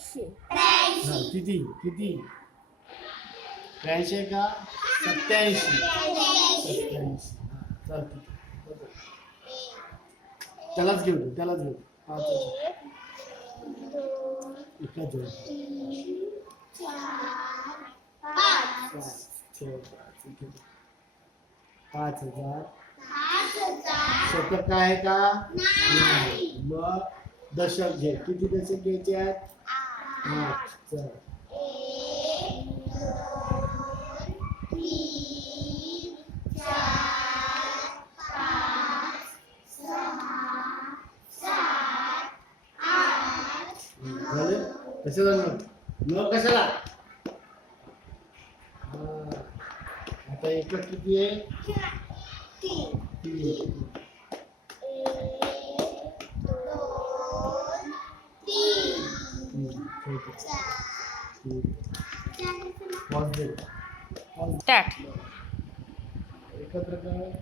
हा किती? किती? त्र्याऐंशी आहे का? सत्याऐंशी. सत्याऐंशी. हा चालतं त्यालाच घेऊ दे, त्यालाच घेऊ दे. पाच हजार. एका जोड पाच. ठेव पाच इथे ठेव. पाच हजार. शतक आहे का? नाही. मग दशक घे. किती दशक घ्यायचे आहेत? आठ चल झाले? कशाला. आता एकच किती आहे? एकत्र कर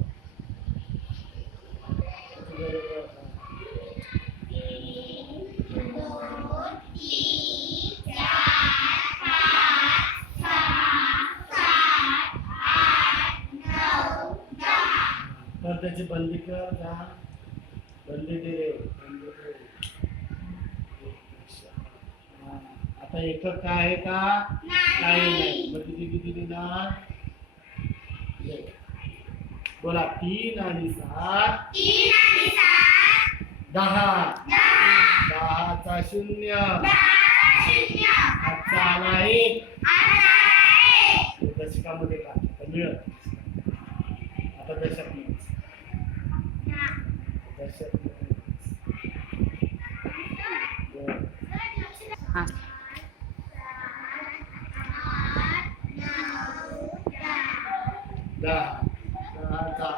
त्याची बंदी कर बंदी दे. हा. आता एकक काय आहे का? काही नाही. मग किती किती बोला तीन आणि सात. दहा. दहाचा शून्य. आजचा आला एक. दशकामध्ये का मिळत आता दशक दशक. हां. दहा दहाचा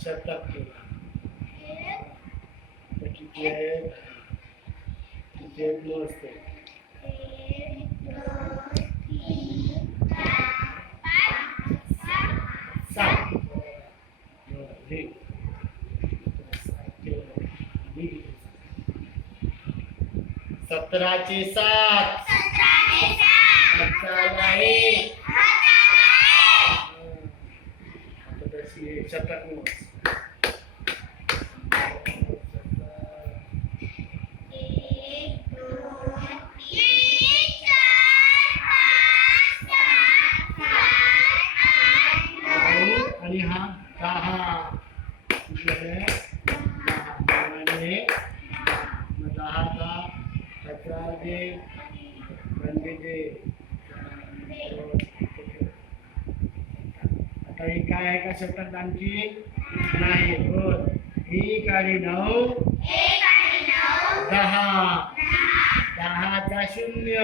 शतक केला. आता किती आहे किती आहेत मोजतो सात. सात. सतराचे सात. दहा. किती आहे? दहा. आणि हे मग दहाचा अकरा दे. म्हणजे आता ही काय आहे का शतक आणखी नाही बोल. एक आणि नऊ. दहा. दहाचा शून्य.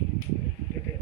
आठ. किती?